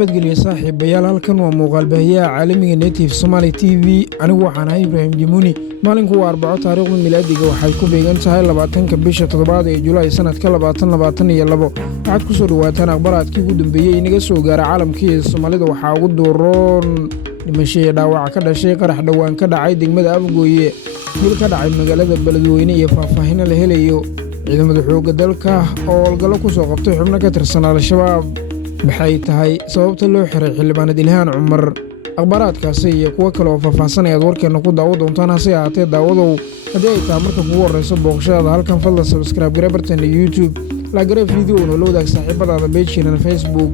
nabadgelyo saaxiibayaal halkan waa muuqaal baahiyaha caalamiga Native Somali TV anigu waxaan ahay Ibrahim Jimuni maalinku waa 4 taariikhda miilaadiga waxay ku beegan tahay 20-ka bisha 7 ee Julaay sanadka 2022 waxaad ku soo dhawaataan akhbaraadkii ugu dambeeyay inaga soo gaara caalamkii Soomaalida waxaa ugu dooron dhimasho dhaawac ka dhashay qarax dhawaan ka dhacay degmada Afgooye dil ka dhacay magaalada Beledweyne iyo faahfaahin la helayo ciidamada xoogga dalka oo howlgallo ku soo qabtay xubno ka tirsan Al-Shabaab maxay tahay sababta loo xiray xildhibaan Ilhaan Cumar akhbaraadkaasi iyo kuwa kale oo faahfaahsan ayaad warkeena ku daawo doontaan hase ahaatee daawadow haddii ay tahay marka kugu horreyso booqashada halkan fadlan subscribe gare bartana YouTube la gare fiidiyoona la wadaag saaxiibadaada page-keena Facebook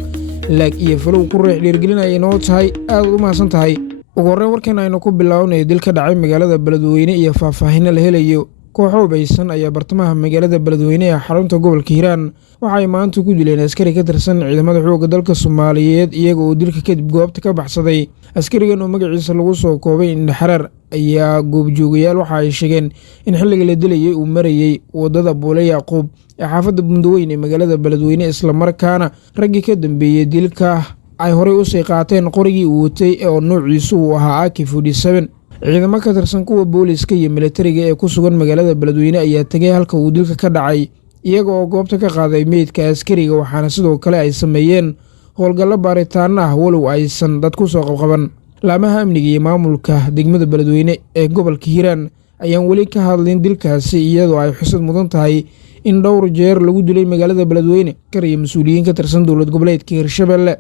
like iyo follow ku riix dhiirgelinaya inoo tahay aad u mahadsan tahay ugu horreyn warkeena aynu ku bilownay dil ka dhacay magaalada Beledweyne iyo faahfaahin la helayo kooxo baysan ayaa bartamaha magaalada Beledweyne ee xarunta gobolka Hiiraan waxay maanta ku dileen askari ka tirsan ciidamada xoogga dalka Soomaaliyeed iyaga oo dilka kadib goobta ka baxsaday askarigan oo magaciisa lagu soo koobay Indhaxarar ayaa goobjoogayaal waxa ay sheegeen in xilliga la dilayay uu marayay wadada Buule Yaaqoob ee xaafadda Bundaweyn ee magaalada Beledweyne isla markaana raggii ka dambeeyay dilka ay horey u sii qaateen qorigii uu watay oo noociisu uu ahaa AK-47 ciidamo ka tirsan kuwa booliska iyo militariga ee ku sugan magaalada Beledweyne ayaa tagay halka uu dilka ka dhacay iyaga oo goobta ka qaaday meydka askariga waxaana sidoo kale ay sameeyeen howlgallo baaritaan ah walow aysan dad ku soo qabqaban laamaha amniga iyo maamulka degmada Beledweyne ee gobolka Hiiraan ayaan weli ka hadlin dilkaasi iyadoo ay xusad mudan tahay in dhowr jeer lagu dilay magaalada Beledweyne kariya mas'uuliyiin ka tirsan dowlad goboleedka Hirshabelle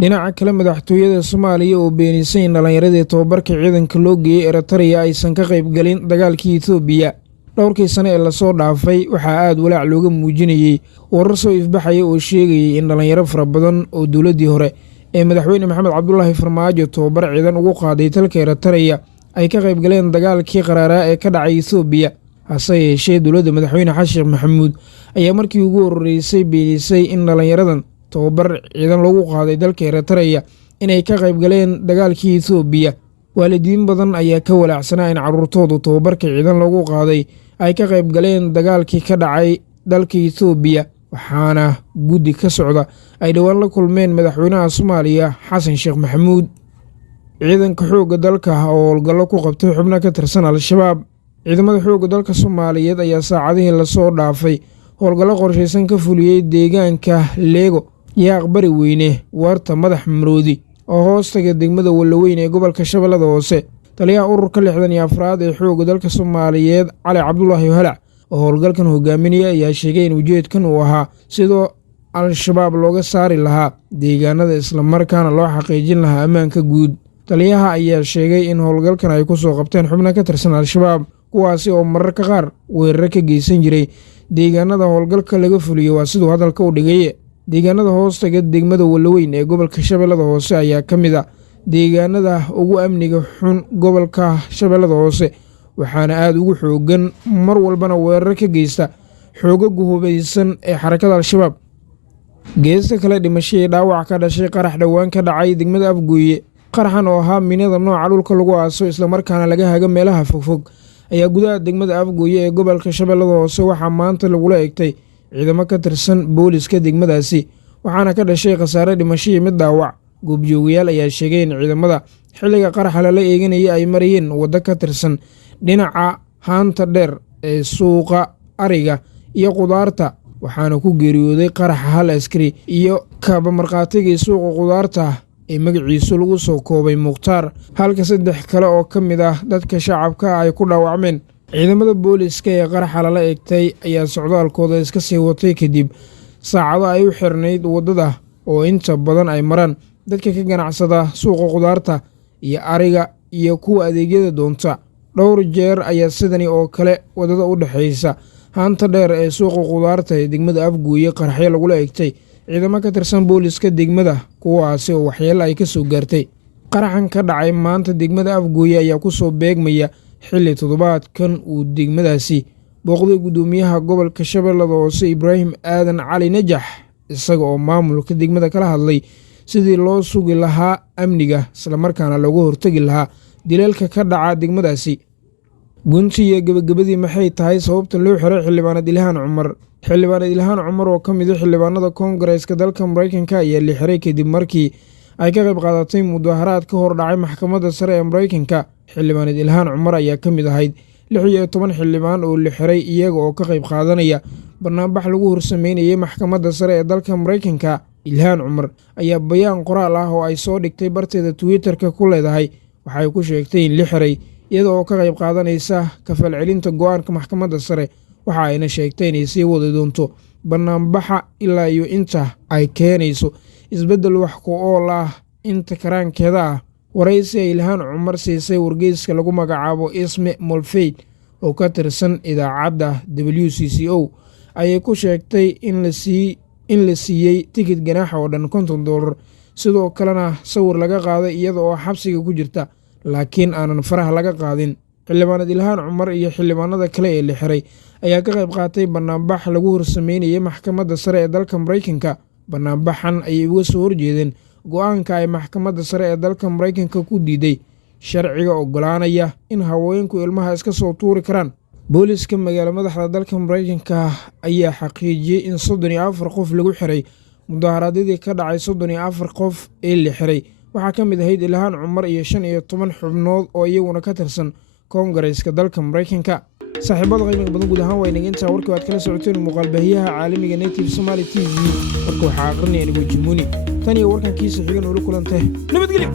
dhinaca kale madaxtooyada Soomaaliya oo beenisay in dhalinyaradii tababarka ciidanka loo geeyay Eritrea aysan ka qayb galin dagaalkii Itoobiya dhowrkii sano ee la soo dhaafay waxaa aad walaac looga muujinayay warar soo ifbaxaya oo sheegayay in dhalinyaro fara badan oo dowladdii hore ee madaxweyne Maxamed Cabdullaahi Farmaajo tababar ciidan ugu qaaday dalka Eritrea ay ka qayb galeen dagaalkii qaraaraa ee ka dhacay Itoobiya hase yeeshee dowladda madaxweyne Xasan Sheekh Maxamuud ayaa markii ugu horreysay beenisay in dhalinyaradan tababar ciidan lagu qaaday dalka Eritrea inay ka qayb galeen dagaalkii Itoobiya waalidiin badan ayaa ka walaacsanaa in carruurtoodu tababarka ciidan lagu qaaday ay ka qayb galeen dagaalkii ka dhacay dalka Itoobiya waxaana guddi ka socda ay dhawaan la kulmeen madaxweynaha Soomaaliya Xasan Sheekh Maxamuud ciidanka xoogga dalka oo howlgallo ku qabtay xubno ka tirsan Al-Shabaab ciidamada xoogga dalka Soomaaliyeed ayaa saacadihii la soo dhaafay howlgallo qorshaysan ka fuliyey deegaanka Leego iyo Aqbari Weyne warta madax maroodi oo hoostaga degmada Walaweyn ee gobolka Shabeellada Hoose taliyaha ururka 64 ee xoogga dalka Soomaaliyeed Cali Cabdullaahi Halac oo howlgalkan hogaaminaya ayaa sheegay in ujeedkan uu ahaa sidoo Al-Shabaab looga saari lahaa deegaanada isla markaana loo xaqiijin lahaa ammaanka guud taliyaha ayaa sheegay in howlgalkan ay ku soo qabteen xubno ka tirsan Al-Shabaab kuwaasi oo mararka qaar weerar ka geysan jiray deegaanada howlgalka laga fuliyo waa sidoo hadalka u dhigay deegaanada hoostaga degmada Walaweyn ee gobolka Shabeellada Hoose ayaa ka mid ah deegaanada ugu amniga xun gobolka Shabeellada Hoose waxaana aad ugu xoogan mar walbana weerar ka geysta xoogaga hubeysan ee xarakada Al-Shabaab geesta kale dhimasho dhaawac ka dhashay qarax dhawaan ka dhacay degmada Afgooye qaraxan oo ahaa minada nooca dhulka lagu aaso isla markaana laga haga meelaha fogfog ayaa gudaha degmada Afgooye ee gobolka Shabeellada Hoose waxaa maanta lagula egtay ciidamo ka tirsan booliska degmadaasi waxaana ka dhashay khasaare dhimasho iyo mid dhaawac goobjoogayaal ayaa sheegay in ciidamada xilliga qaraxa lala eeganayay ay marayeen waddo ka tirsan dhinaca haanta dheer ee suuqa ariga iyo qudaarta waxaana ku geeriyooday qaraxa hal askari iyo kaba marqaatigii suuqa qudaarta ee magaciisu lagu soo koobay Mukhtaar halka 3 kale oo ka mid ah dadka shacabka ay ku dhaawacmeen ciidamada booliska ee qaraxa lala eegtay ayaa socdaalkooda iska sii watay kadib saacado ay u xirnayd waddada oo inta badan ay maraan dadka ka ganacsada suuqa qudaarta iyo ariga iyo kuwa adeegyada doonta dhowr jeer ayaa sidani oo kale waddada u dhaxaysa haanta dheer ee suuqa qudaarta ee degmada Afgooye qaraxyo lagula eegtay ciidamo ka tirsan booliska degmada kuwaasi oo waxyeello ay ka soo gaartay qaraxan ka dhacay maanta degmada Afgooye ayaa ku soo beegmaya xilli toddobaadkan uu degmadaasi booqday gudoomiyaha gobolka Shabeellada Hoose Ibraahim Aadan Cali Najax isaga oo maamulka degmada kala hadlay sidii loo sugi lahaa amniga isla markaana looga hortagi lahaa dilalka ka dhaca degmadaasi gunti iyo gebagabadii maxay tahay sababta loo xiray xildhibaanad Ilhaan Cumar? Xildhibaanad Ilhaan Cumar oo ka mid ah xildhibaanada Koongareeska dalka Mareykanka ayaa la xiray kadib markii ay ka qayb qaadatay mudaharaad ka hor dhacay maxkamadda sare ee Mareykanka. Xildhibaanad Ilhaan Cumar ayaa ka mid ahayd 16 xildhibaan oo la xiray iyaga oo ka qayb qaadanaya barnaamij lagu horsameynayay maxkamadda sare ee dalka Mareykanka. Ilhaan Cumar ayaa bayaan qoraal ah oo ay soo dhigtay barteeda Twitter-ka ku leedahay waxay ku sheegtay in la xiray iyada oo ka qayb qaadanaysa ka falcelinta go'aanka maxkamadda sare. Waxa ayna sheegtay inay sii wadi doonto barnaamijka ilaa iyo inta ay keenayso isbeddel wax ku ool ah inta karaankeeda ah. Waraysi ay Ilhaan Cumar siisay wargeyska lagu magacaabo Isme Molfeid oo ka tirsan idaacadda WCCO ayay ku sheegtay in la siiyey tikid ganaax oo dhan $50, sidoo kalena sawir laga qaaday iyada oo xabsiga ku jirta laakiin aanan faraha laga qaadin. Xildhibaanad Ilhaan Cumar iyo xildhibaanada kale ee la xiray ayaa ka qayb qaatay barnaamij lagu horsameynayay maxkamadda sare ee dalka Mareykanka. Barnaamijkan ayay uga soo horjeedeen go'aanka ay maxkamadda sare ee dalka Mareykanka ku diiday sharciga oggolaanaya in haweenku ilmaha iska soo tuuri karaan. Booliska magaalo madaxda dalka Mareykanka ayaa xaqiijiyey in 34 qof lagu xiray mudaharaadyadii ka dhacay. 34 qof ee la xiray waxaa ka mid ahayd Ilhaan Cumar iyo 15 xubnood oo iyaguna ka tirsan Koongareeska dalka Mareykanka. saaxiibada qiimaha badan guud ahaan waa inaga intaa warkii aad kala socoteen muuqaalbaahiyaha caalamiga Native Somali TV. Warka waxaa aqrinaya anigu Jimuni. Tan iyo warkan kiisa xigan oo la kulantay nabadgelyo.